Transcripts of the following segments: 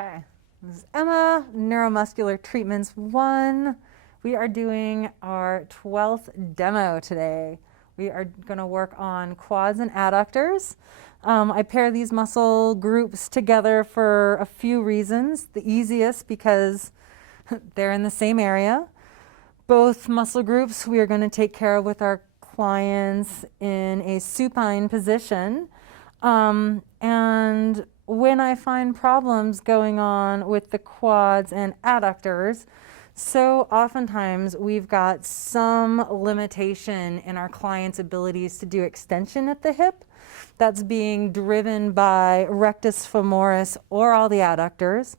Okay, this is Emma, Neuromuscular Treatments 1. We are doing our 12th demo today. We are going to work on quads and adductors. I pair these muscle groups together for a few reasons. The easiest because they're in the same area. Both muscle groups we are going to take care of with our clients in a supine position. And when I find problems going on with the quads and adductors, so oftentimes we've got some limitation in our client's abilities to do extension at the hip. That's being driven by rectus femoris or all the adductors.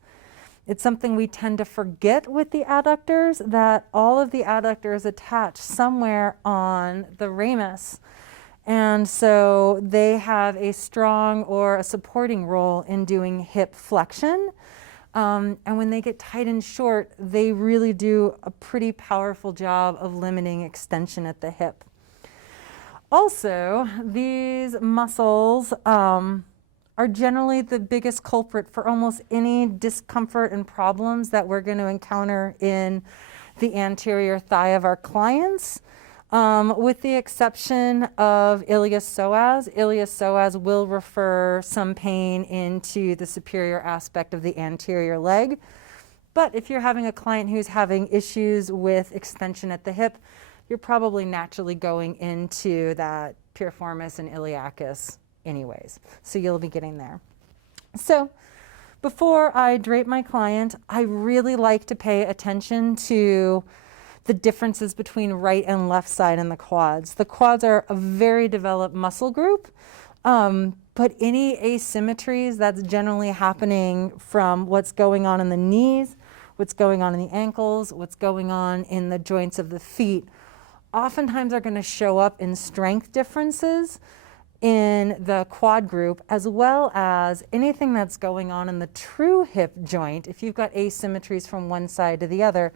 It's something we tend to forget with the adductors, that all of the adductors attach somewhere on the ramus. And so they have a strong or a supporting role in doing hip flexion. And when they get tight and short, they really do a pretty powerful job of limiting extension at the hip. Also, these muscles are generally the biggest culprit for almost any discomfort and problems that we're going to encounter in the anterior thigh of our clients. With the exception of iliopsoas. Iliopsoas will refer some pain into the superior aspect of the anterior leg. But if you're having a client who's having issues with extension at the hip, you're probably naturally going into that piriformis and iliacus anyways. So you'll be getting there. So before I drape my client, I really like to pay attention to the differences between right and left side in the quads. The quads are a very developed muscle group, but any asymmetries that's generally happening from what's going on in the knees, what's going on in the ankles, what's going on in the joints of the feet, oftentimes are going to show up in strength differences in the quad group, as well as anything that's going on in the true hip joint. If you've got asymmetries from one side to the other,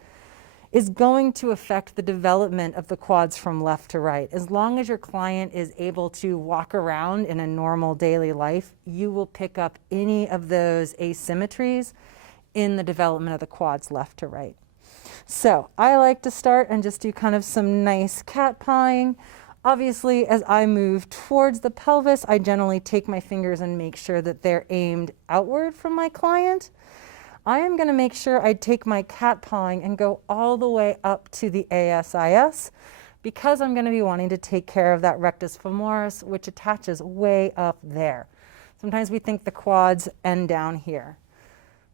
is going to affect the development of the quads from left to right. As long as your client is able to walk around in a normal daily life, you will pick up any of those asymmetries in the development of the quads left to right. So I like to start and just do kind of some nice cat pawing. Obviously, as I move towards the pelvis, I generally take my fingers and make sure that they're aimed outward from my client. I am going to make sure I take my cat pawing and go all the way up to the ASIS, because I'm going to be wanting to take care of that rectus femoris, which attaches way up there. Sometimes we think the quads end down here,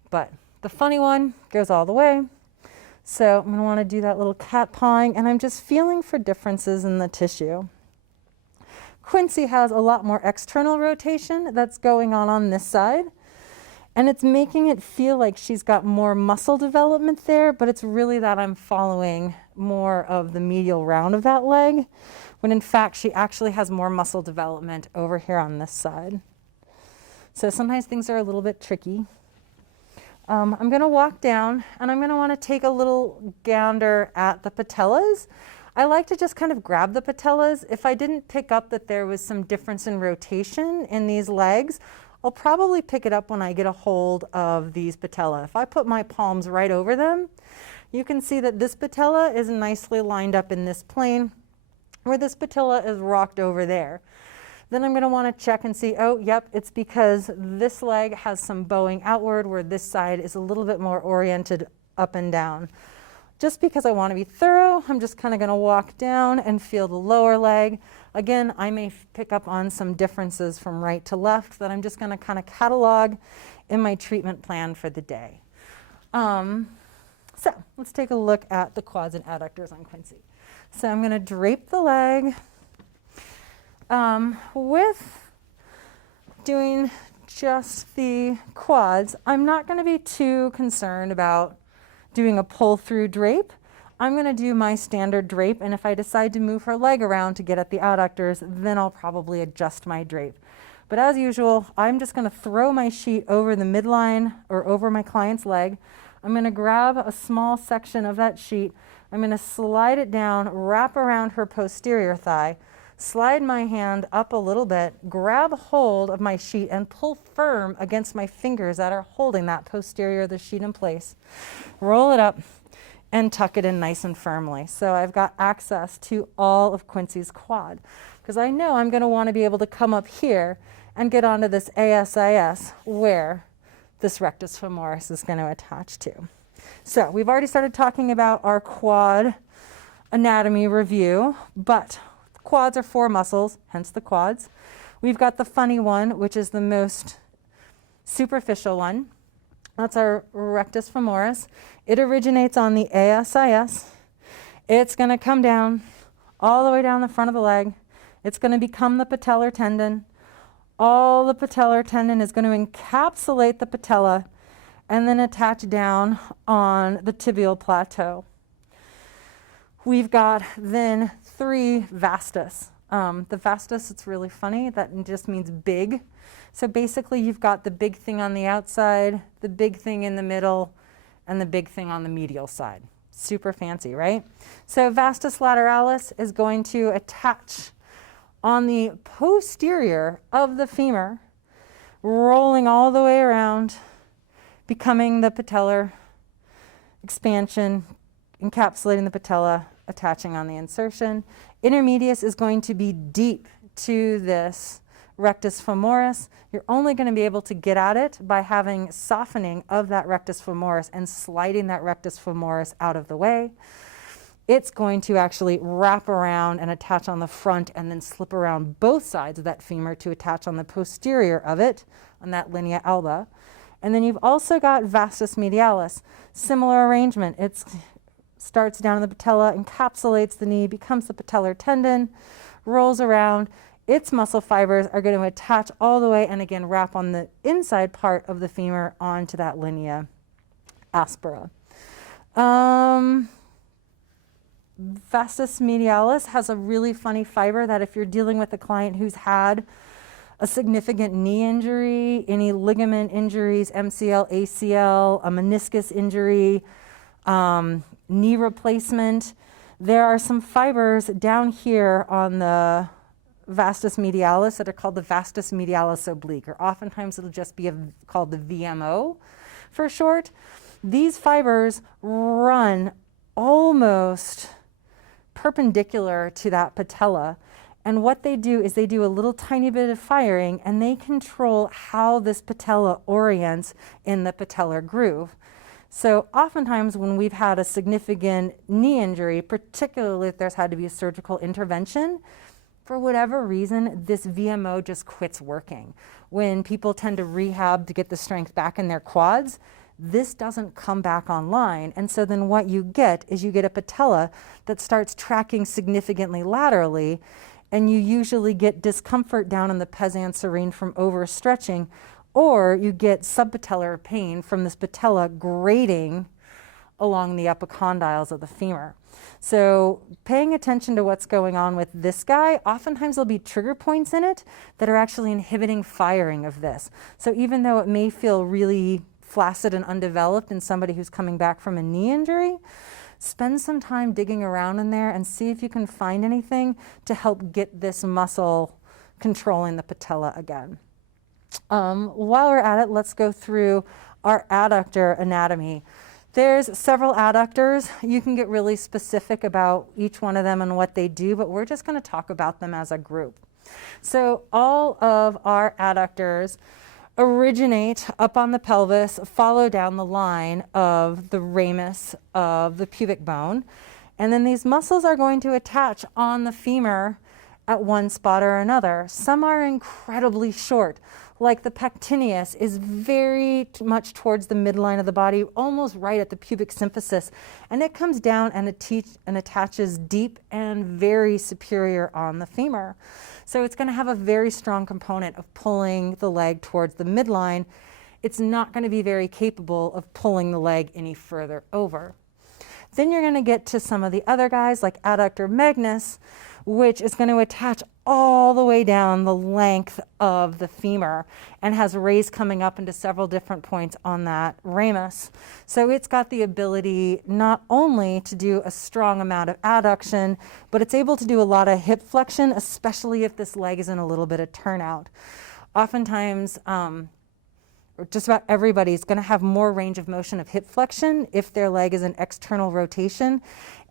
but the funny one goes all the way. So I'm going to want to do that little cat pawing, and I'm just feeling for differences in the tissue. Quincy has a lot more external rotation that's going on this side. And it's making it feel like she's got more muscle development there, but it's really that I'm following more of the medial round of that leg, when in fact she actually has more muscle development over here on this side. So sometimes things are a little bit tricky. I'm going to walk down, and I'm going to want to take a little gander at the patellas. I like to just kind of grab the patellas. If I didn't pick up that there was some difference in rotation in these legs, I'll probably pick it up when I get a hold of these patella. If I put my palms right over them, you can see that this patella is nicely lined up in this plane, where this patella is rocked over there. Then I'm going to want to check and see, oh, yep, it's because this leg has some bowing outward, where this side is a little bit more oriented up and down. Just because I want to be thorough, I'm just kind of going to walk down and feel the lower leg. Again, I may pick up on some differences from right to left that I'm just going to kind of catalog in my treatment plan for the day. So let's take a look at the quads and adductors on Quincy. So I'm going to drape the leg. With doing just the quads, I'm not going to be too concerned about doing a pull-through drape. I'm going to do my standard drape, and if I decide to move her leg around to get at the adductors, then I'll probably adjust my drape. But as usual, I'm just going to throw my sheet over the midline or over my client's leg. I'm going to grab a small section of that sheet. I'm going to slide it down, wrap around her posterior thigh, slide my hand up a little bit, grab hold of my sheet and pull firm against my fingers that are holding that posterior of the sheet in place. Roll it up and tuck it in nice and firmly. So I've got access to all of Quincy's quad, because I know I'm going to want to be able to come up here and get onto this ASIS where this rectus femoris is going to attach to. So we've already started talking about our quad anatomy review, but quads are 4 muscles, hence the quads. We've got the funny one, which is the most superficial one. That's our rectus femoris. It originates on the ASIS. It's going to come down all the way down the front of the leg. It's going to become the patellar tendon. All the patellar tendon is going to encapsulate the patella and then attach down on the tibial plateau. We've got then 3 vastus. The vastus, it's really funny, that just means big. So basically you've got the big thing on the outside, the big thing in the middle, and the big thing on the medial side. Super fancy, right? So vastus lateralis is going to attach on the posterior of the femur, rolling all the way around, becoming the patellar expansion, encapsulating the patella, attaching on the insertion. Intermedius is going to be deep to this rectus femoris. You're only going to be able to get at it by having softening of that rectus femoris and sliding that rectus femoris out of the way. It's going to actually wrap around and attach on the front and then slip around both sides of that femur to attach on the posterior of it, on that linea alba. And then you've also got vastus medialis. Similar arrangement. It starts down in the patella, encapsulates the knee, becomes the patellar tendon, rolls around. Its muscle fibers are going to attach all the way and again wrap on the inside part of the femur onto that linea aspera. Vastus medialis has a really funny fiber that if you're dealing with a client who's had a significant knee injury, any ligament injuries, MCL, ACL, a meniscus injury, knee replacement, there are some fibers down here on the vastus medialis that are called the vastus medialis oblique, or oftentimes it'll just be called the VMO for short. These fibers run almost perpendicular to that patella, and what they do is they do a little tiny bit of firing and they control how this patella orients in the patellar groove. So oftentimes when we've had a significant knee injury, particularly if there's had to be a surgical intervention, for whatever reason, this VMO just quits working. When people tend to rehab to get the strength back in their quads, this doesn't come back online. And so then what you get is you get a patella that starts tracking significantly laterally, and you usually get discomfort down in the pes anserine from overstretching, or you get subpatellar pain from this patella grading along the epicondyles of the femur. So paying attention to what's going on with this guy, oftentimes there'll be trigger points in it that are actually inhibiting firing of this. So even though it may feel really flaccid and undeveloped in somebody who's coming back from a knee injury, spend some time digging around in there and see if you can find anything to help get this muscle controlling the patella again. While we're at it, let's go through our adductor anatomy. There's several adductors. You can get really specific about each one of them and what they do, but we're just going to talk about them as a group. So all of our adductors originate up on the pelvis, follow down the line of the ramus of the pubic bone, and then these muscles are going to attach on the femur at one spot or another. Some are incredibly short, like the pectineus is very much towards the midline of the body, almost right at the pubic symphysis, and it comes down and attaches deep and very superior on the femur. So it's going to have a very strong component of pulling the leg towards the midline. It's not going to be very capable of pulling the leg any further over. Then you're going to get to some of the other guys like Adductor Magnus, which is going to attach all the way down the length of the femur and has rays coming up into several different points on that ramus. So it's got the ability not only to do a strong amount of adduction, but it's able to do a lot of hip flexion, especially if this leg is in a little bit of turnout. Oftentimes, just about everybody is going to have more range of motion of hip flexion if their leg is in external rotation.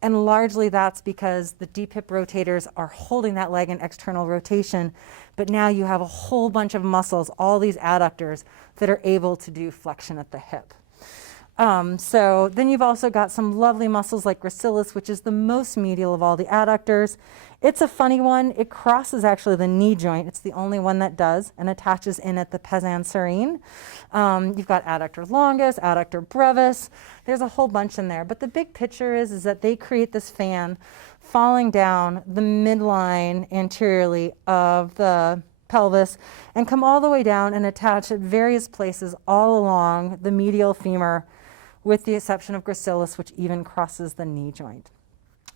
And largely that's because the deep hip rotators are holding that leg in external rotation. But now you have a whole bunch of muscles, all these adductors, that are able to do flexion at the hip. So then you've also got some lovely muscles like gracilis, which is the most medial of all the adductors. It's a funny one. It crosses actually the knee joint. It's the only one that does, and attaches in at the pes anserine. You've got adductor longus, adductor brevis. There's a whole bunch in there. But the big picture is that they create this fan falling down the midline anteriorly of the pelvis and come all the way down and attach at various places all along the medial femur, with the exception of gracilis, which even crosses the knee joint.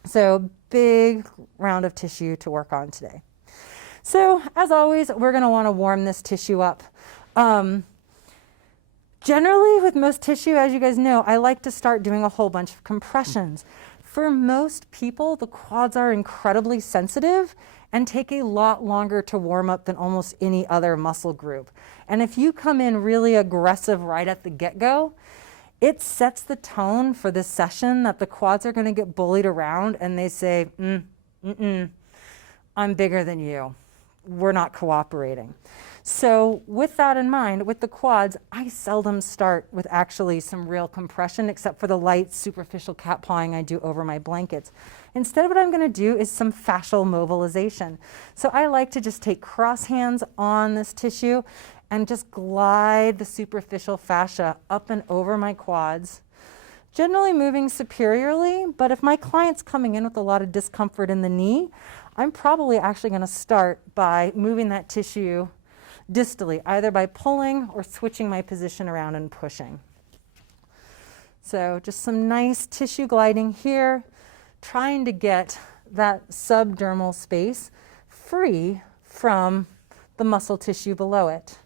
So big round of tissue to work on today. So as always, we're going to want to warm this tissue up. Generally with most tissue, as you guys know, I like to start doing a whole bunch of compressions. For most people, the quads are incredibly sensitive and take a lot longer to warm up than almost any other muscle group. And if you come in really aggressive right at the get-go, it sets the tone for this session that the quads are going to get bullied around and they say, I'm bigger than you. We're not cooperating. So with that in mind, with the quads, I seldom start with actually some real compression, except for the light superficial cat pawing I do over my blankets. Instead, what I'm going to do is some fascial mobilization. So I like to just take cross hands on this tissue and just glide the superficial fascia up and over my quads, generally moving superiorly. But if my client's coming in with a lot of discomfort in the knee, I'm probably actually going to start by moving that tissue distally, either by pulling or switching my position around and pushing. So just some nice tissue gliding here, trying to get that subdermal space free from the muscle tissue below it.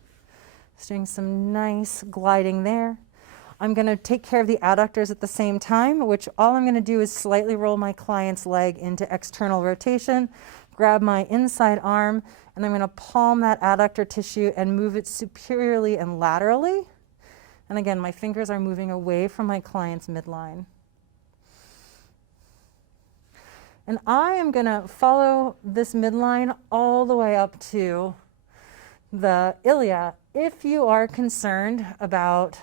Just doing some nice gliding there. I'm going to take care of the adductors at the same time, which all I'm going to do is slightly roll my client's leg into external rotation, grab my inside arm, and I'm going to palm that adductor tissue and move it superiorly and laterally. And again, my fingers are moving away from my client's midline. And I am going to follow this midline all the way up to the ilia. If you are concerned about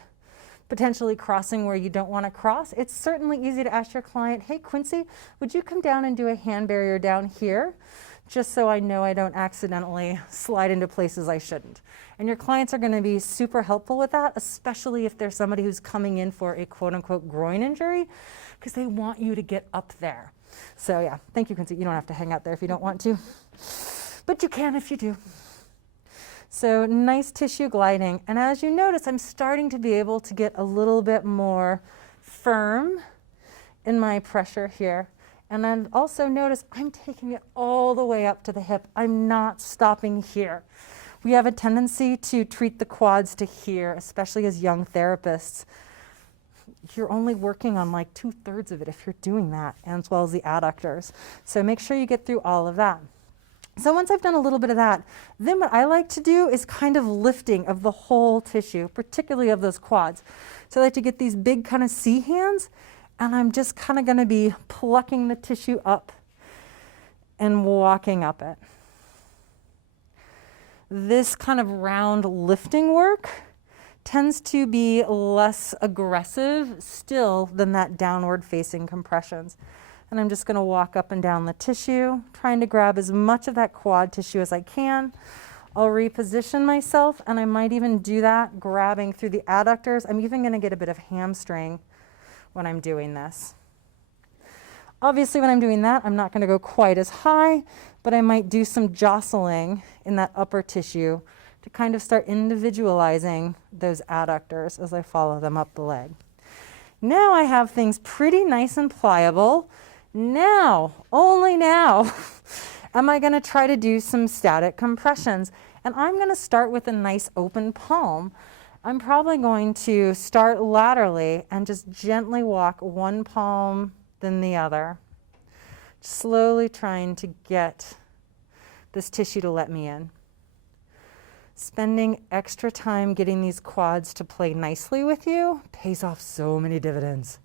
potentially crossing where you don't want to cross, it's certainly easy to ask your client, hey, Quincy, would you come down and do a hand barrier down here, just so I know I don't accidentally slide into places I shouldn't. And your clients are going to be super helpful with that, especially if there's somebody who's coming in for a quote-unquote groin injury, because they want you to get up there. So yeah, thank you, Quincy. You don't have to hang out there if you don't want to, but you can if you do. So nice tissue gliding. And as you notice, I'm starting to be able to get a little bit more firm in my pressure here. And then also notice I'm taking it all the way up to the hip. I'm not stopping here. We have a tendency to treat the quads to here, especially as young therapists. You're only working on like 2/3 of it if you're doing that, as well as the adductors. So make sure you get through all of that. So once I've done a little bit of that, then what I like to do is kind of lifting of the whole tissue, particularly of those quads. So I like to get these big kind of C hands, and I'm just kind of going to be plucking the tissue up and walking up it. This kind of round lifting work tends to be less aggressive still than that downward facing compressions. And I'm just going to walk up and down the tissue, trying to grab as much of that quad tissue as I can. I'll reposition myself, and I might even do that grabbing through the adductors. I'm even going to get a bit of hamstring when I'm doing this. Obviously, when I'm doing that, I'm not going to go quite as high, but I might do some jostling in that upper tissue to kind of start individualizing those adductors as I follow them up the leg. Now I have things pretty nice and pliable. Now, only now, am I going to try to do some static compressions? And I'm going to start with a nice open palm. I'm probably going to start laterally and just gently walk one palm, then the other, slowly trying to get this tissue to let me in. Spending extra time getting these quads to play nicely with you pays off so many dividends.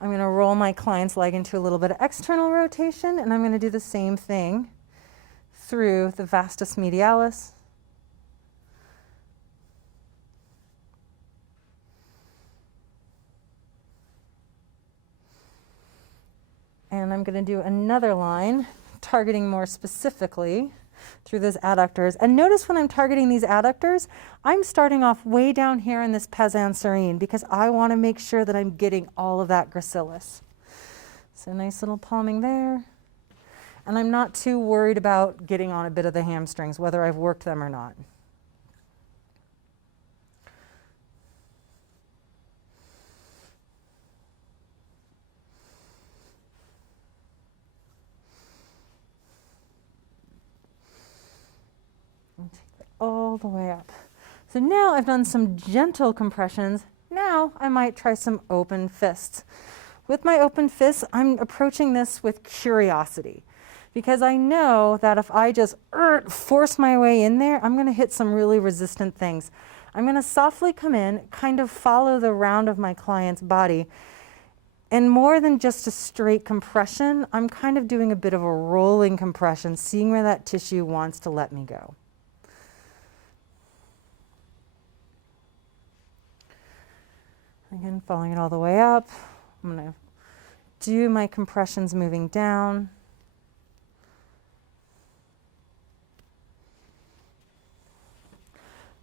I'm going to roll my client's leg into a little bit of external rotation, and I'm going to do the same thing through the Vastus Medialis. And I'm going to do another line, targeting more specifically through those adductors. And notice when I'm targeting these adductors, I'm starting off way down here in this pes anserine because I want to make sure that I'm getting all of that gracilis. So nice little palming there. And I'm not too worried about getting on a bit of the hamstrings, whether I've worked them or not. And take that all the way up. So now I've done some gentle compressions. Now I might try some open fists. With my open fists, I'm approaching this with curiosity, because I know that if I just force my way in there, I'm going to hit some really resistant things. I'm going to softly come in, kind of follow the round of my client's body. And more than just a straight compression, I'm kind of doing a bit of a rolling compression, seeing where that tissue wants to let me go. Again, following it all the way up. I'm going to do my compressions moving down.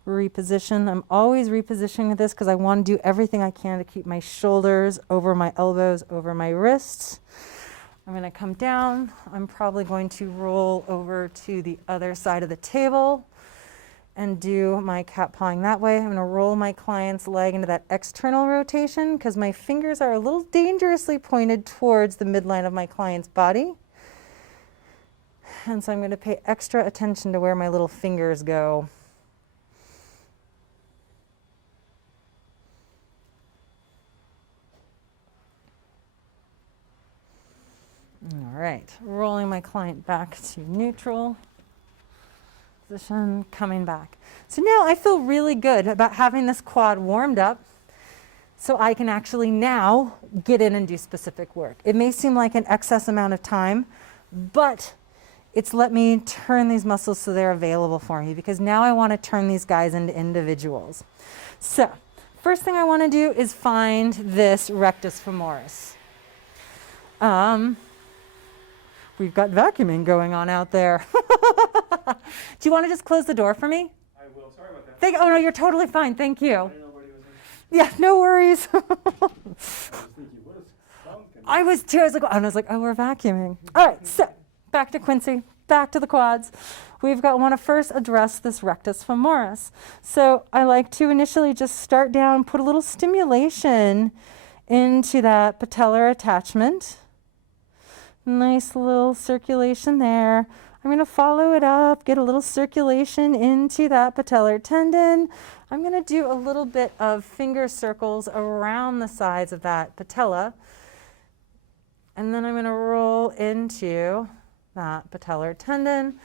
Reposition. I'm always repositioning this because I want to do everything I can to keep my shoulders over my elbows, over my wrists. I'm going to come down. I'm probably going to roll over to the other side of the table and do my cat pawing that way. I'm going to roll my client's leg into that external rotation because my fingers are a little dangerously pointed towards the midline of my client's body. And so I'm going to pay extra attention to where my little fingers go. All right, rolling my client back to neutral position, coming back. So now I feel really good about having this quad warmed up so I can actually now get in and do specific work. It may seem like an excess amount of time, but it's let me turn these muscles so they're available for me, because now I want to turn these guys into individuals. So first thing I want to do is find this rectus femoris. We've got vacuuming going on out there. Do you want to just close the door for me? I will. Sorry about that. Oh, no, you're totally fine. Thank you. I didn't know where he was in. Yeah, no worries. I was thinking, what is sunken? I was too. I was like, oh, we're vacuuming. All right, so back to Quincy, back to the quads. Want to first address this rectus femoris. So I like to initially just start down, put a little stimulation into that patellar attachment. Nice little circulation there. I'm going to follow it up, get a little circulation into that patellar tendon. I'm going to do a little bit of finger circles around the sides of that patella. And then I'm going to roll into that patellar tendon.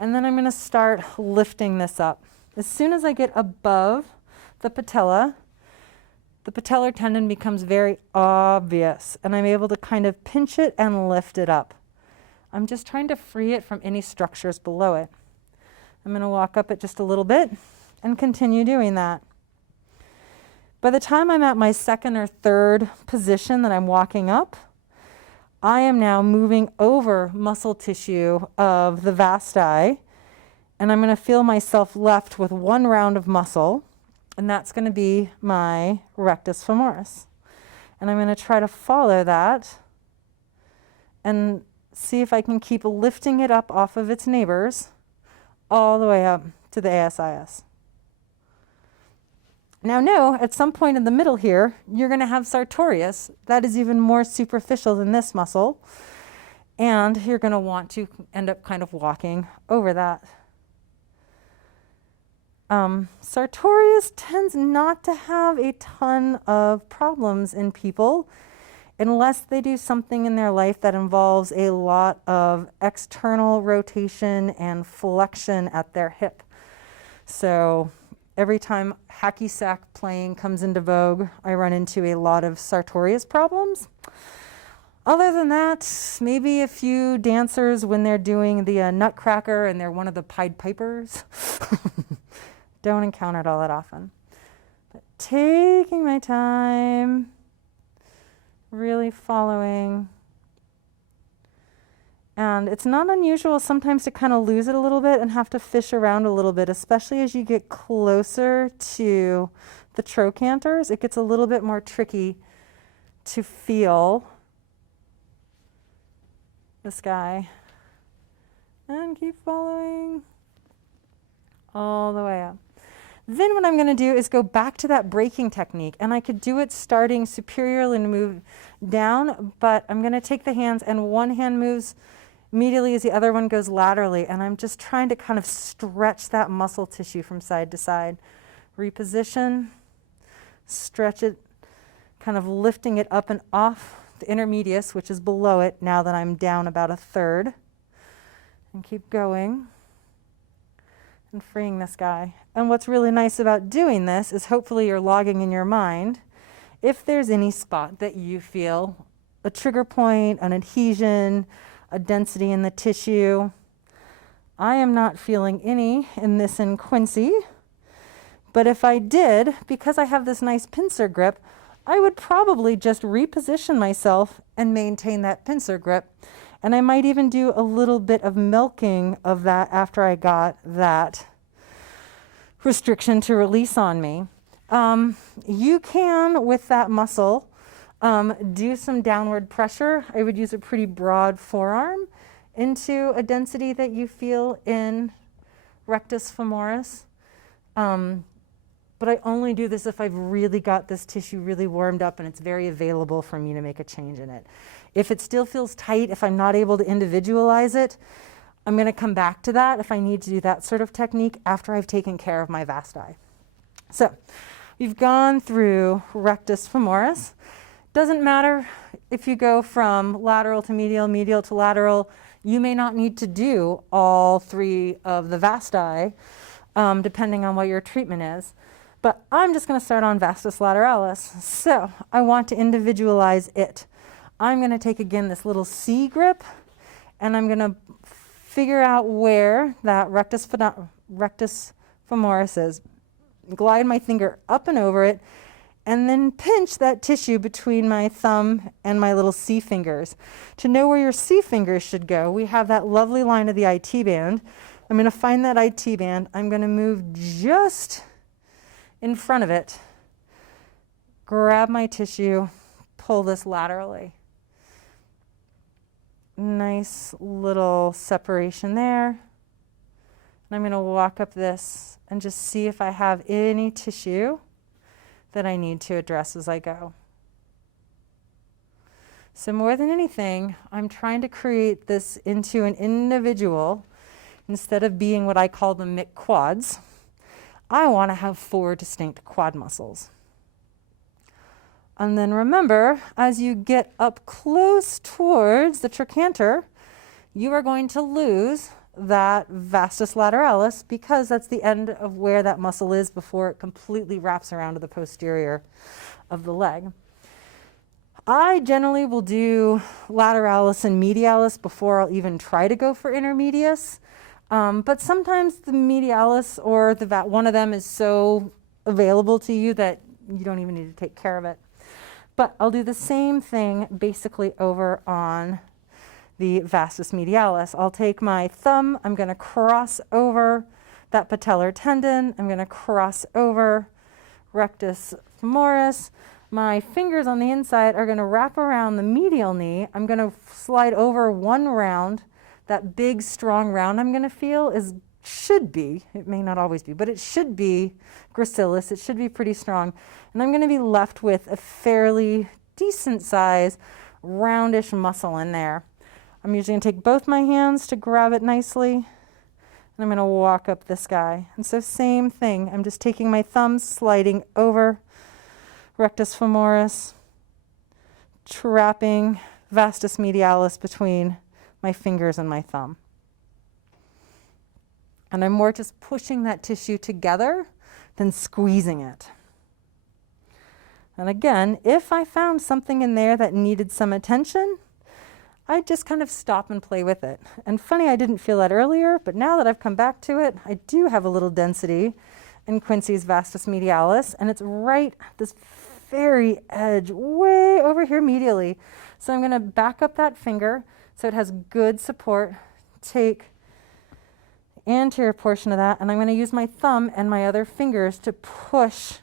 And then I'm going to start lifting this up. As soon as I get above the patella, the patellar tendon becomes very obvious, and I'm able to kind of pinch it and lift it up. I'm just trying to free it from any structures below it. I'm going to walk up it just a little bit and continue doing that. By the time I'm at my second or third position that I'm walking up, I am now moving over muscle tissue of the vasti, and I'm going to feel myself left with one round of muscle. And that's going to be my rectus femoris. And I'm going to try to follow that and see if I can keep lifting it up off of its neighbors all the way up to the ASIS. Now know, at some point in the middle here, you're going to have Sartorius. That is even more superficial than this muscle. And you're going to want to end up kind of walking over that. Sartorius tends not to have a ton of problems in people unless they do something in their life that involves a lot of external rotation and flexion at their hip. So every time hacky sack playing comes into vogue, I run into a lot of Sartorius problems. Other than that, maybe a few dancers when they're doing the Nutcracker and they're one of the Pied Pipers. Don't encounter it all that often. But taking my time, really following. And it's not unusual sometimes to kind of lose it a little bit and have to fish around a little bit, especially as you get closer to the trochanters. It gets a little bit more tricky to feel this guy. And keep following all the way up. Then what I'm going to do is go back to that braking technique, and I could do it starting superiorly and move down, but I'm going to take the hands and one hand moves immediately as the other one goes laterally, and I'm just trying to kind of stretch that muscle tissue from side to side. Reposition, stretch it, kind of lifting it up and off the intermedius, which is below it now that I'm down about a third, and keep going. And freeing this guy. And what's really nice about doing this is hopefully you're logging in your mind if there's any spot that you feel a trigger point, an adhesion, a density in the tissue. I am not feeling any in this in Quincy, but if I did, because I have this nice pincer grip, I would probably just reposition myself and maintain that pincer grip. And I might even do a little bit of milking of that after I got that restriction to release on me. You can, with that muscle, do some downward pressure. I would use a pretty broad forearm into a density that you feel in rectus femoris. But I only do this if I've really got this tissue really warmed up and it's very available for me to make a change in it. If it still feels tight, if I'm not able to individualize it, I'm going to come back to that if I need to do that sort of technique after I've taken care of my vasti. So we've gone through rectus femoris. Doesn't matter if you go from lateral to medial, medial to lateral. You may not need to do all three of the vasti, depending on what your treatment is. But I'm just going to start on Vastus Lateralis. So I want to individualize it. I'm going to take again this little C grip, and I'm going to figure out where that rectus femoris is. Glide my finger up and over it, and then pinch that tissue between my thumb and my little C fingers. To know where your C fingers should go, we have that lovely line of the IT band. I'm going to find that IT band. I'm going to move just in front of it, grab my tissue, pull this laterally. Nice little separation there. And I'm going to walk up this and just see if I have any tissue that I need to address as I go. So more than anything, I'm trying to create this into an individual instead of being what I call the Mick quads. I want to have 4 distinct quad muscles. And then remember, as you get up close towards the trochanter, you are going to lose that vastus lateralis because that's the end of where that muscle is before it completely wraps around to the posterior of the leg. I generally will do lateralis and medialis before I'll even try to go for intermedius. But sometimes the medialis or one of them is so available to you that you don't even need to take care of it. But I'll do the same thing basically over on the vastus medialis. I'll take my thumb, I'm going to cross over that patellar tendon, I'm going to cross over rectus femoris. My fingers on the inside are going to wrap around the medial knee. I'm going to slide over one round. That big, strong round I'm going to feel is should be, it may not always be, but it should be gracilis. It should be pretty strong. And I'm going to be left with a fairly decent size, roundish muscle in there. I'm usually going to take both my hands to grab it nicely, and I'm going to walk up this guy. And so same thing, I'm just taking my thumbs, sliding over rectus femoris, trapping vastus medialis between my fingers and my thumb. And I'm more just pushing that tissue together than squeezing it. And again, if I found something in there that needed some attention, I just kind of stop and play with it. And funny, I didn't feel that earlier, but now that I've come back to it, I do have a little density in Quincy's Vastus Medialis, and it's right at this very edge, way over here medially. So I'm going to back up that finger so it has good support. Take the anterior portion of that, and I'm going to use my thumb and my other fingers to push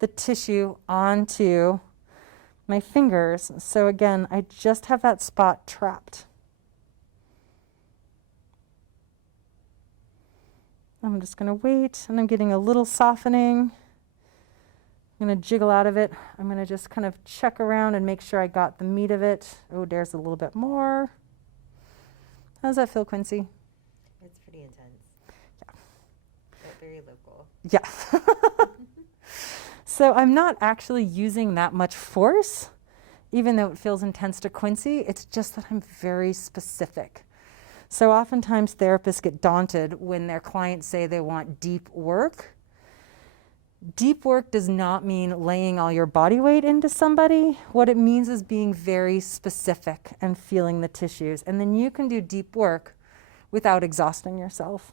the tissue onto my fingers. So again, I just have that spot trapped. I'm just going to wait, and I'm getting a little softening. I'm going to jiggle out of it. I'm going to just kind of check around and make sure I got the meat of it. Oh, there's a little bit more. How does that feel, Quincy? It's pretty intense. Yeah. But very local. Yeah. So I'm not actually using that much force, even though it feels intense to Quincy. It's just that I'm very specific. So oftentimes therapists get daunted when their clients say they want deep work. Deep work does not mean laying all your body weight into somebody. What it means is being very specific and feeling the tissues. And then you can do deep work without exhausting yourself.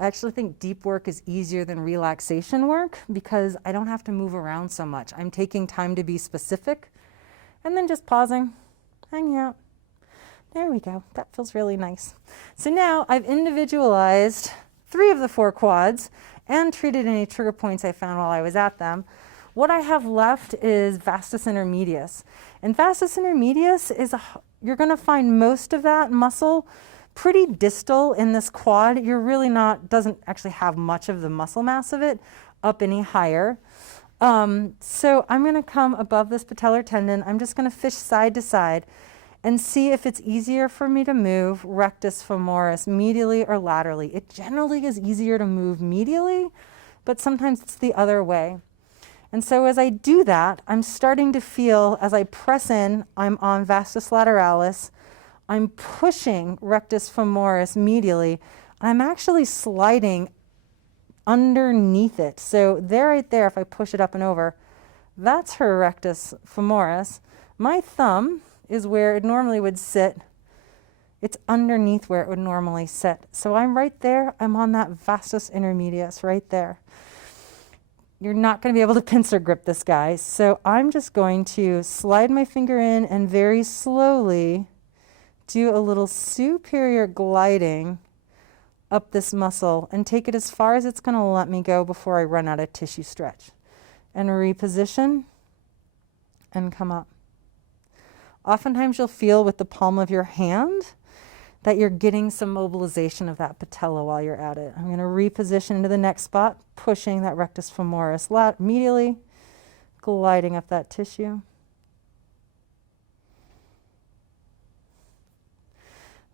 I actually think deep work is easier than relaxation work because I don't have to move around so much. I'm taking time to be specific and then just pausing, hanging out. There we go. That feels really nice. So now I've individualized 3 of the 4 quads and treated any trigger points I found while I was at them. What I have left is Vastus Intermedius. And Vastus Intermedius is, you're going to find most of that muscle pretty distal in this quad. You're really not, doesn't actually have much of the muscle mass of it up any higher. So I'm going to come above this patellar tendon. I'm just going to fish side to side and see if it's easier for me to move rectus femoris medially or laterally. It generally is easier to move medially, but sometimes it's the other way. And so as I do that, I'm starting to feel, as I press in, I'm on Vastus Lateralis, I'm pushing rectus femoris medially, and I'm actually sliding underneath it. So there, right there, if I push it up and over, that's her rectus femoris. My thumb is where it normally would sit. It's underneath where it would normally sit. So I'm right there. I'm on that Vastus Intermedius right there. You're not going to be able to pincer grip this guy. So I'm just going to slide my finger in and very slowly do a little superior gliding up this muscle and take it as far as it's going to let me go before I run out of tissue stretch. And reposition and come up. Oftentimes you'll feel with the palm of your hand that you're getting some mobilization of that patella while you're at it. I'm going to reposition into the next spot, pushing that rectus femoris medially, gliding up that tissue.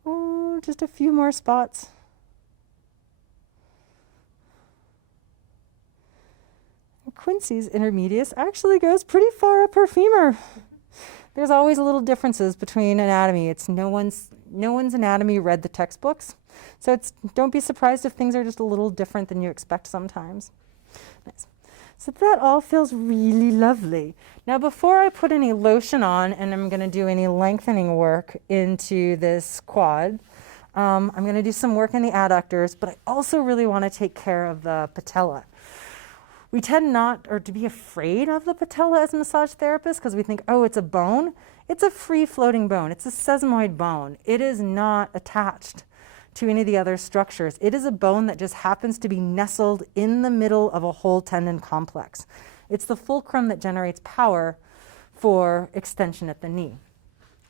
Oh, just a few more spots. And Quincy's intermedius actually goes pretty far up her femur. There's always little differences between anatomy. It's no one's anatomy read the textbooks. So don't be surprised if things are just a little different than you expect sometimes. Nice. So that all feels really lovely. Now before I put any lotion on and I'm going to do any lengthening work into this quad, I'm going to do some work in the adductors, but I also really want to take care of the patella. We tend not, or to be afraid of the patella as massage therapists because we think, oh, it's a bone. It's a free-floating bone. It's a sesamoid bone. It is not attached to any of the other structures. It is a bone that just happens to be nestled in the middle of a whole tendon complex. It's the fulcrum that generates power for extension at the knee.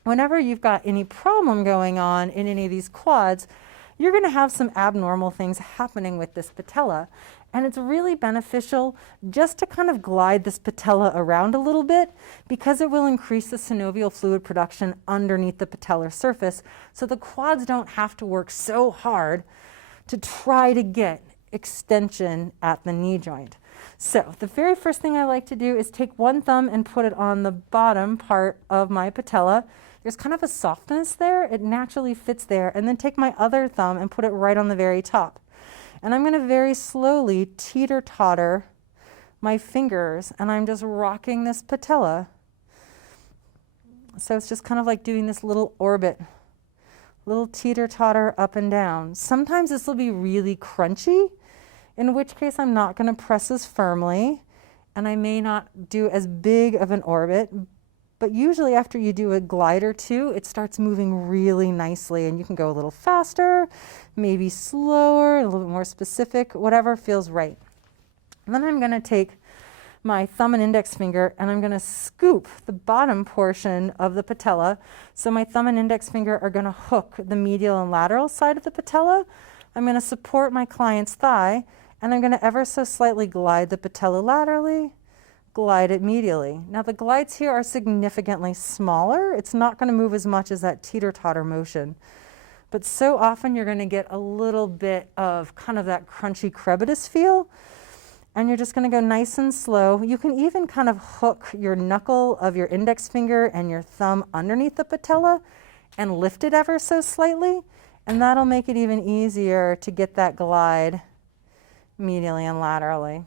Whenever you've got any problem going on in any of these quads, you're going to have some abnormal things happening with this patella. And it's really beneficial just to kind of glide this patella around a little bit, because it will increase the synovial fluid production underneath the patellar surface, so the quads don't have to work so hard to try to get extension at the knee joint. So the very first thing I like to do is take one thumb and put it on the bottom part of my patella. There's kind of a softness there. It naturally fits there. And then take my other thumb and put it right on the very top. And I'm going to very slowly teeter-totter my fingers, and I'm just rocking this patella. So it's just kind of like doing this little orbit, little teeter-totter up and down. Sometimes this will be really crunchy, in which case I'm not going to press as firmly, and I may not do as big of an orbit. But usually after you do a glide or two, it starts moving really nicely, and you can go a little faster, maybe slower, a little bit more specific, whatever feels right. And then I'm going to take my thumb and index finger, and I'm going to scoop the bottom portion of the patella. So my thumb and index finger are going to hook the medial and lateral side of the patella. I'm going to support my client's thigh, and I'm going to ever so slightly glide the patella laterally, glide it medially. Now the glides here are significantly smaller. It's not going to move as much as that teeter-totter motion. But so often you're going to get a little bit of kind of that crunchy crevitus feel. And you're just going to go nice and slow. You can even kind of hook your knuckle of your index finger and your thumb underneath the patella and lift it ever so slightly. And that'll make it even easier to get that glide medially and laterally.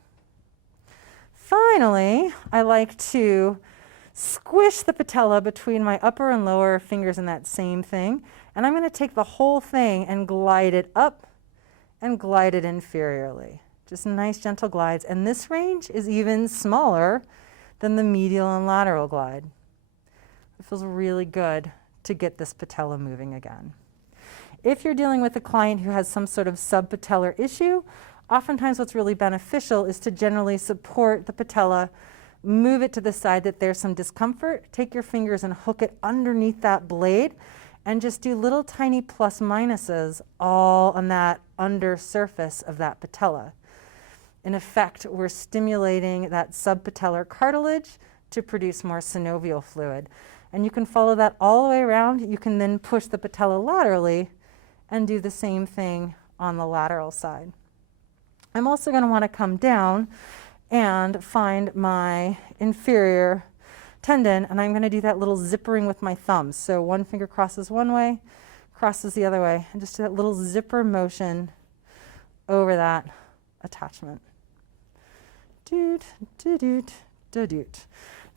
Finally, I like to squish the patella between my upper and lower fingers in that same thing. And I'm going to take the whole thing and glide it up and glide it inferiorly. Just nice gentle glides. And this range is even smaller than the medial and lateral glide. It feels really good to get this patella moving again. If you're dealing with a client who has some sort of subpatellar issue, oftentimes what's really beneficial is to generally support the patella, move it to the side that there's some discomfort, take your fingers and hook it underneath that blade, and just do little tiny plus minuses all on that under surface of that patella. In effect, we're stimulating that subpatellar cartilage to produce more synovial fluid. And you can follow that all the way around. You can then push the patella laterally and do the same thing on the lateral side. I'm also going to want to come down and find my inferior tendon, and I'm going to do that little zippering with my thumbs. So one finger crosses one way, crosses the other way, and just do that little zipper motion over that attachment. Doot, doot, doot, doot, doot.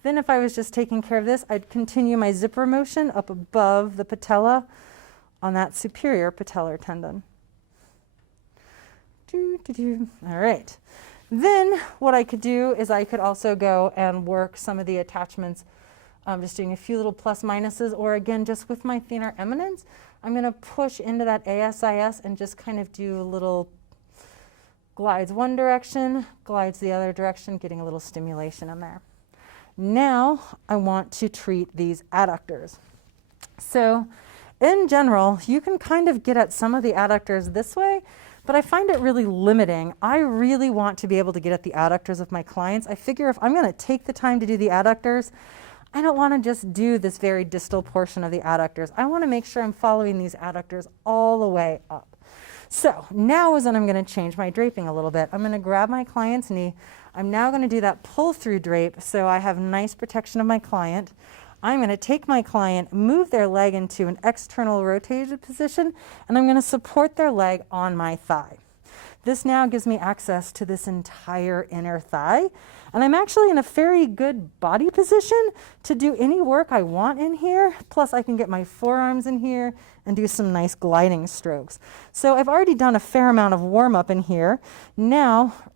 Then if I was just taking care of this, I'd continue my zipper motion up above the patella on that superior patellar tendon. Doo, doo, doo. All right. Then what I could do is I could also go and work some of the attachments, just doing a few little plus minuses, or again, just with my thenar eminence, I'm going to push into that ASIS and just kind of do a little glides one direction, glides the other direction, getting a little stimulation in there. Now I want to treat these adductors. So in general, you can kind of get at some of the adductors this way, but I find it really limiting. I really want to be able to get at the adductors of my clients. I figure if I'm going to take the time to do the adductors, I don't want to just do this very distal portion of the adductors. I want to make sure I'm following these adductors all the way up. So now is when I'm going to change my draping a little bit. I'm going to grab my client's knee. I'm now going to do that pull-through drape so I have nice protection of my client. I'm going to take my client, move their leg into an external rotated position, and I'm going to support their leg on my thigh. This now gives me access to this entire inner thigh, and I'm actually in a very good body position to do any work I want in here. Plus I can get my forearms in here and do some nice gliding strokes. So I've already done a fair amount of warm up in here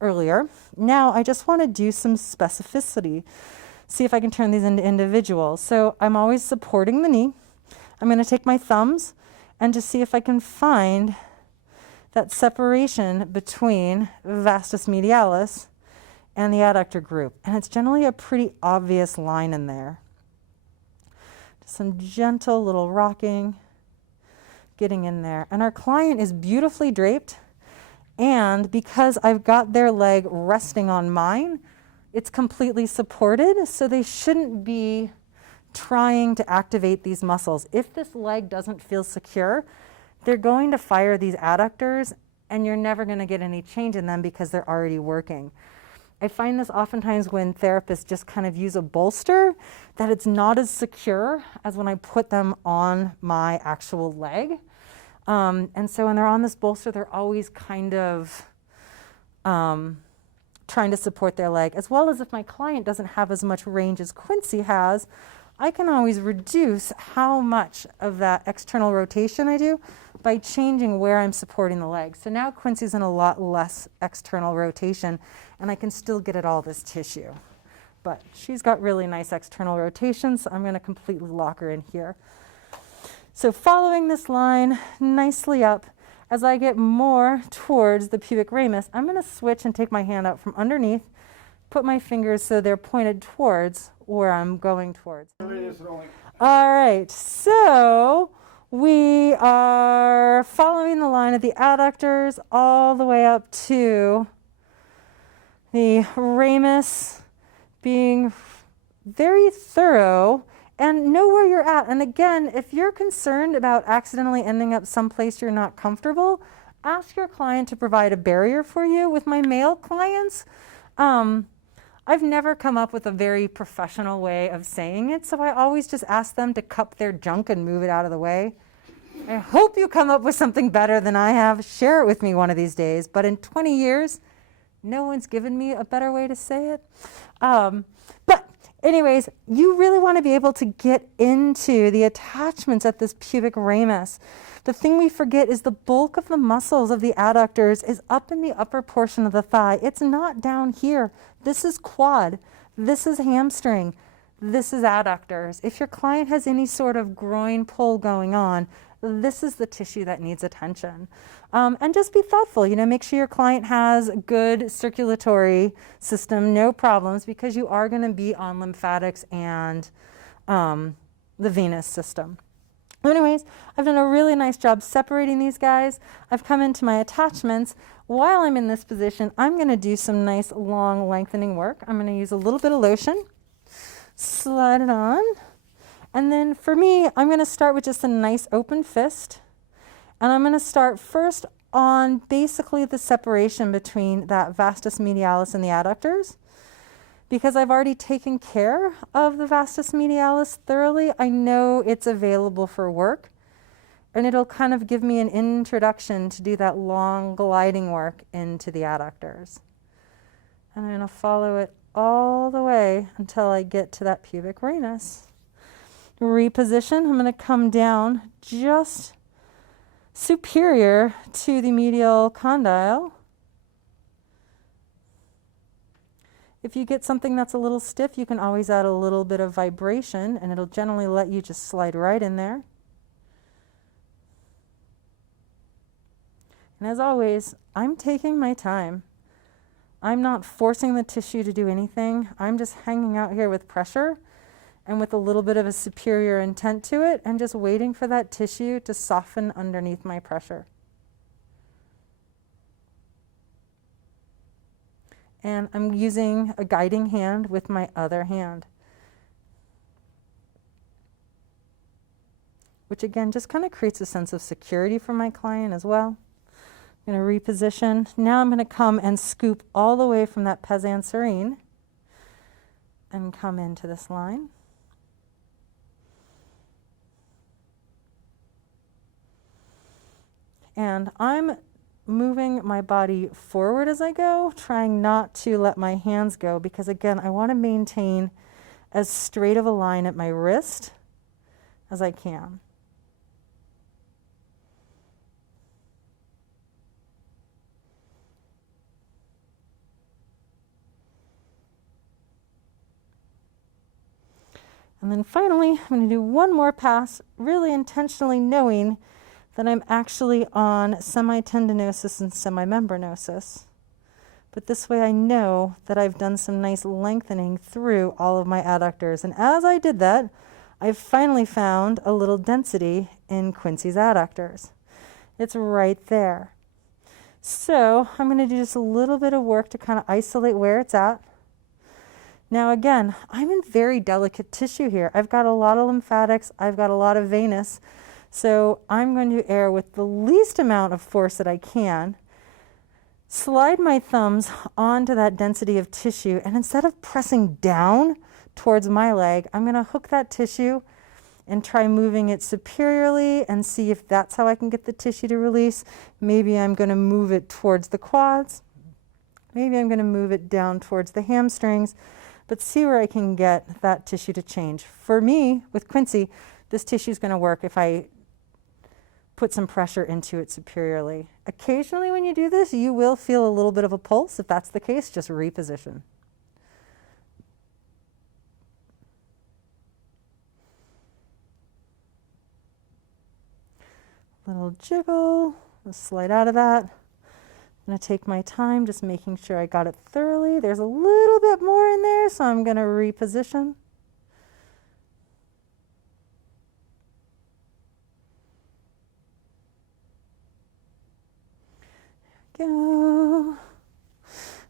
earlier. Now I just want to do some specificity. See if I can turn these into individuals. So I'm always supporting the knee. I'm going to take my thumbs and just see if I can find that separation between Vastus Medialis and the adductor group. And it's generally a pretty obvious line in there. Just some gentle little rocking, getting in there. And our client is beautifully draped. And because I've got their leg resting on mine, it's completely supported, so they shouldn't be trying to activate these muscles. If this leg doesn't feel secure, they're going to fire these adductors, and you're never going to get any change in them because they're already working. I find this oftentimes when therapists just kind of use a bolster, that it's not as secure as when I put them on my actual leg. And so when they're on this bolster, they're always kind of trying to support their leg, as well as if my client doesn't have as much range as Quincy has, I can always reduce how much of that external rotation I do by changing where I'm supporting the leg. So now Quincy's in a lot less external rotation, and I can still get at all this tissue. But she's got really nice external rotation, so I'm going to completely lock her in here. So following this line nicely up, as I get more towards the pubic ramus, I'm going to switch and take my hand out from underneath, put my fingers so they're pointed towards where I'm going towards. All right, so we are following the line of the adductors all the way up to the ramus, being very thorough and know where you're at. And again, if you're concerned about accidentally ending up someplace you're not comfortable, ask your client to provide a barrier for you. With my male clients, I've never come up with a very professional way of saying it, so I always just ask them to cup their junk and move it out of the way. I hope you come up with something better than I have. Share it with me one of these days. But in 20 years, no one's given me a better way to say it. But anyways, you really want to be able to get into the attachments at this pubic ramus. The thing we forget is the bulk of the muscles of the adductors is up in the upper portion of the thigh. It's not down here. This is quad. This is hamstring. This is adductors. If your client has any sort of groin pull going on, this is the tissue that needs attention. And just be thoughtful, make sure your client has a good circulatory system, no problems, because you are going to be on lymphatics and the venous system. Anyways, I've done a really nice job separating these guys. I've come into my attachments. While I'm in this position, I'm going to do some nice long lengthening work. I'm going to use a little bit of lotion, slide it on. And then for me, I'm going to start with just a nice open fist. And I'm going to start first on basically the separation between that Vastus Medialis and the adductors. Because I've already taken care of the Vastus Medialis thoroughly, I know it's available for work. And it'll kind of give me an introduction to do that long gliding work into the adductors. And I'm going to follow it all the way until I get to that pubic ramus. Reposition, I'm going to come down just superior to the medial condyle. If you get something that's a little stiff, you can always add a little bit of vibration, and it'll generally let you just slide right in there. And as always, I'm taking my time. I'm not forcing the tissue to do anything. I'm just hanging out here with pressure and with a little bit of a superior intent to it, and just waiting for that tissue to soften underneath my pressure. And I'm using a guiding hand with my other hand, which again just kind of creates a sense of security for my client as well. I'm going to reposition. Now I'm going to come and scoop all the way from that pes anserine and come into this line. And I'm moving my body forward as I go, trying not to let my hands go, because again, I want to maintain as straight of a line at my wrist as I can. And then finally, I'm going to do one more pass, really intentionally knowing that I'm actually on semitendinosus and semimembranosus. But this way I know that I've done some nice lengthening through all of my adductors. And as I did that, I've finally found a little density in Quincy's adductors. It's right there. So I'm going to do just a little bit of work to kind of isolate where it's at. Now again, I'm in very delicate tissue here. I've got a lot of lymphatics, I've got a lot of venous, so I'm going to err with the least amount of force that I can, slide my thumbs onto that density of tissue, and instead of pressing down towards my leg, I'm going to hook that tissue and try moving it superiorly and see if that's how I can get the tissue to release. Maybe I'm going to move it towards the quads. Maybe I'm going to move it down towards the hamstrings, but see where I can get that tissue to change. For me, with Quincy, this tissue is going to work if I put some pressure into it superiorly. Occasionally when you do this, you will feel a little bit of a pulse. If that's the case, just reposition. Little jiggle, let's slide out of that. I'm going to take my time just making sure I got it thoroughly. There's a little bit more in there, so I'm going to reposition. Go.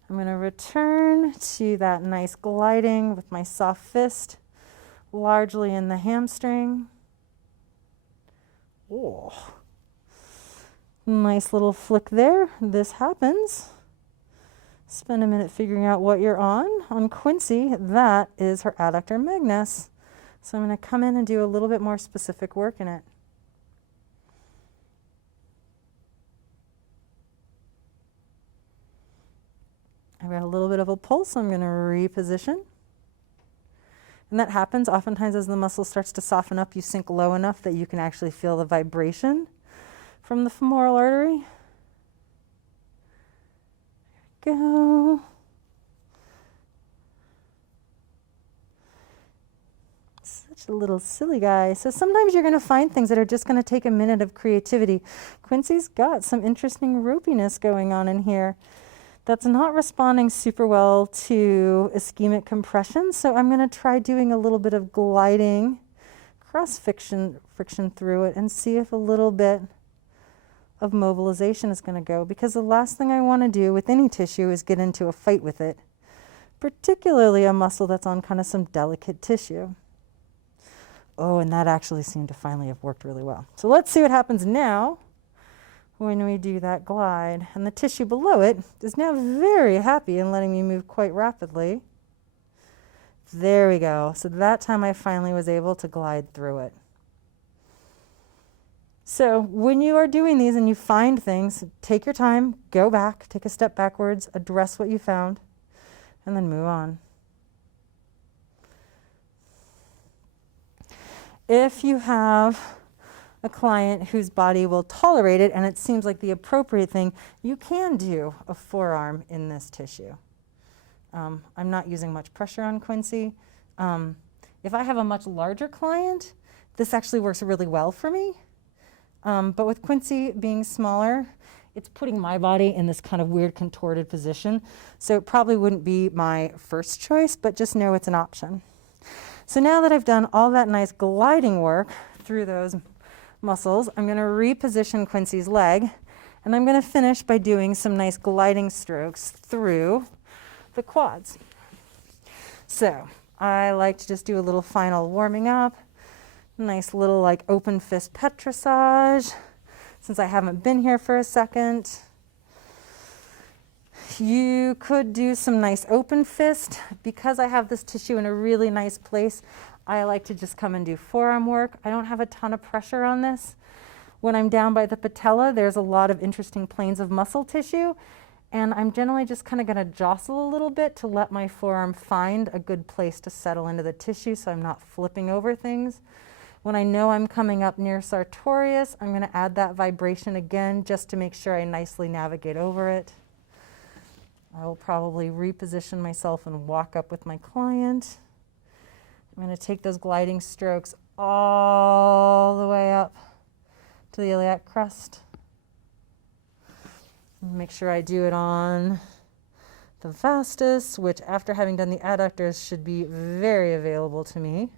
I'm going to return to that nice gliding with my soft fist, largely in the hamstring. Oh. Nice little flick there. This happens. Spend a minute figuring out what you're on. On Quincy, that is her Adductor Magnus. So I'm going to come in and do a little bit more specific work in it. I've got a little bit of a pulse, so I'm going to reposition. And that happens oftentimes as the muscle starts to soften up, you sink low enough that you can actually feel the vibration from the femoral artery. There we go. Such a little silly guy. So sometimes you're going to find things that are just going to take a minute of creativity. Quincy's got some interesting ropiness going on in here that's not responding super well to ischemic compression. So I'm going to try doing a little bit of gliding, cross friction through it, and see if a little bit of mobilization is going to go, because the last thing I want to do with any tissue is get into a fight with it, particularly a muscle that's on kind of some delicate tissue. Oh, and that actually seemed to finally have worked really well. So let's see what happens now when we do that glide. And the tissue below it is now very happy in letting me move quite rapidly. There we go. So that time I finally was able to glide through it. So when you are doing these and you find things, take your time, go back, take a step backwards, address what you found, and then move on. If you have a client whose body will tolerate it and it seems like the appropriate thing, you can do a forearm in this tissue. I'm not using much pressure on Quincy. If I have a much larger client, this actually works really well for me. But with Quincy being smaller, it's putting my body in this kind of weird contorted position. So it probably wouldn't be my first choice, but just know it's an option. So now that I've done all that nice gliding work through those muscles, I'm going to reposition Quincy's leg, and I'm going to finish by doing some nice gliding strokes through the quads. So I like to just do a little final warming up, nice little like open fist petrissage, since I haven't been here for a second. You could do some nice open fist. Because I have this tissue in a really nice place, I like to just come and do forearm work. I don't have a ton of pressure on this. When I'm down by the patella, there's a lot of interesting planes of muscle tissue, and I'm generally just kind of going to jostle a little bit to let my forearm find a good place to settle into the tissue so I'm not flipping over things. When I know I'm coming up near Sartorius, I'm going to add that vibration again just to make sure I nicely navigate over it. I will probably reposition myself and walk up with my client. I'm going to take those gliding strokes all the way up to the iliac crest. Make sure I do it on the vastus, which after having done the adductors should be very available to me.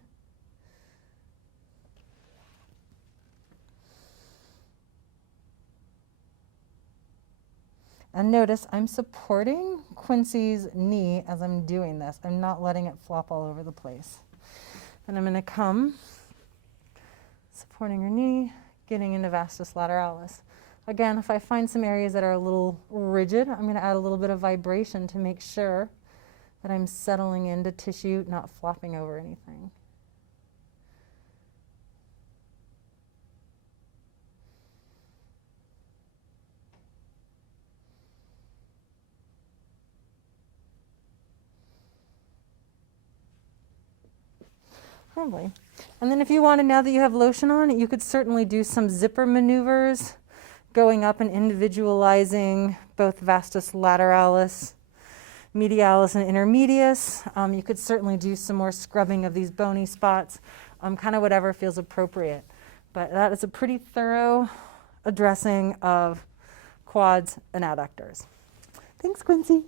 And notice I'm supporting Quincy's knee as I'm doing this. I'm not letting it flop all over the place. And I'm going to come, supporting her knee, getting into Vastus Lateralis. Again, if I find some areas that are a little rigid, I'm going to add a little bit of vibration to make sure that I'm settling into tissue, not flopping over anything. Lovely. And then if you wanted, now that you have lotion on, you could certainly do some zipper maneuvers, going up and individualizing both Vastus Lateralis, Medialis, and Intermedius. You could certainly do some more scrubbing of these bony spots, kind of whatever feels appropriate. But that is a pretty thorough addressing of quads and adductors. Thanks, Quincy.